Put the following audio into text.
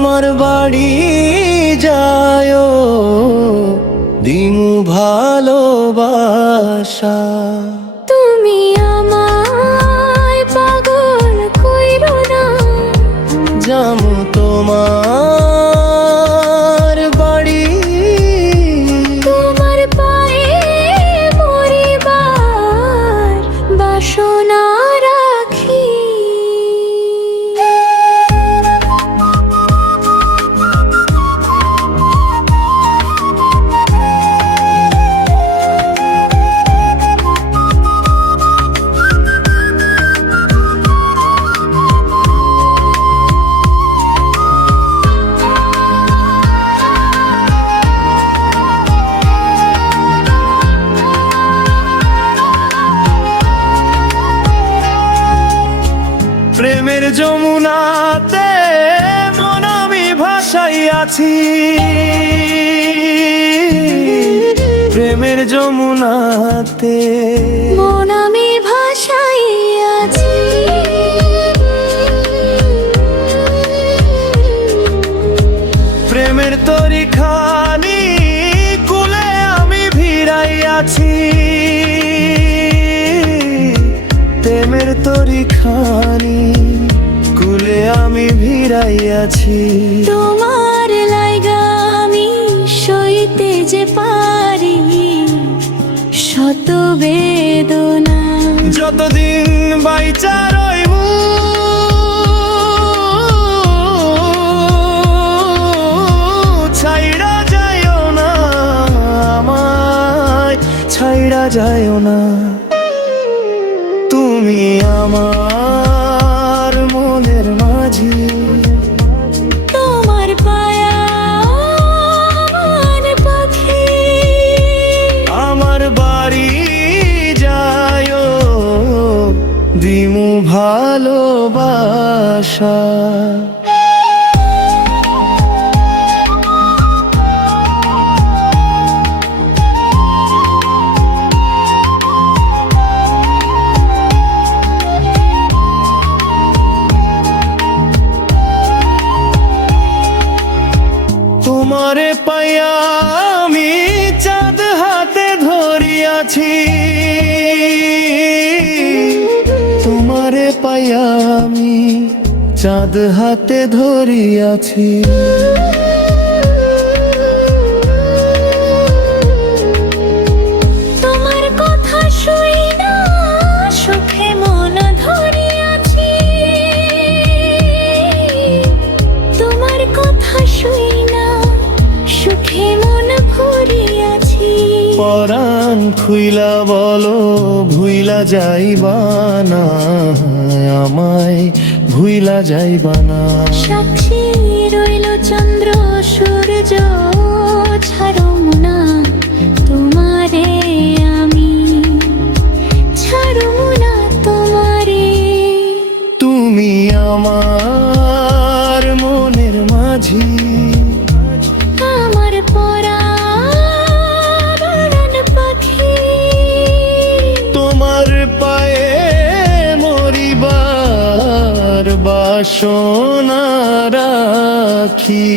তোমার বাড়ি যায় দিমু ভালোবাসা। তুমি আমায় পাগল কইরো না, যামু তোমার বাড়ি, তোমার পায়ে মরিবার বাসনা রাখি। প্রেমের যমুনাতে মন আমি ভাসাইয়াছি, প্রেমের যমুনাতে মন আমি ভাসাইয়াছি। প্রেমের তরি খানি কুলে আমি ভিড়াইয়াছি, প্রেমের তরি খানি কুলে আমি ভিড়াইয়াছি। তোমার লাইগা আমি সইতে যে পারি শত বেদনা। যতদিন বাইচা রইবু ছাইড়া যাইও না আমায়, ছাইড়া যাইও না। তুমি আমার মনের মাঝি, তোমার পায়ার পাখি, আমার বাড়ি যায় দিমু ভালোবাসা। তোমারে পাইয়া আমি চাঁদ হাতে ধরিয়াছি, তোমারে পাইয়া আমি চাঁদ হাতে ধরিয়াছি। তোমার কথা শুই না সুখে মন ধরিয়াছি, তোমার কথা শুই না সুখে মন ভরিয়াছি। পরাণ খুইলা বলো ভুইলা যাইবা না আমায়, ভুইলা যাইবা না। সাক্ষী রইল চন্দ্র সূর্য ছাড়ো না তোমারে আমি, ছাড়ো না তোমারে। তুমি আমার মনের মাঝি, আমার পরাণ পাখি, তোমার পায়ে মরিবার বাসনা রাখি।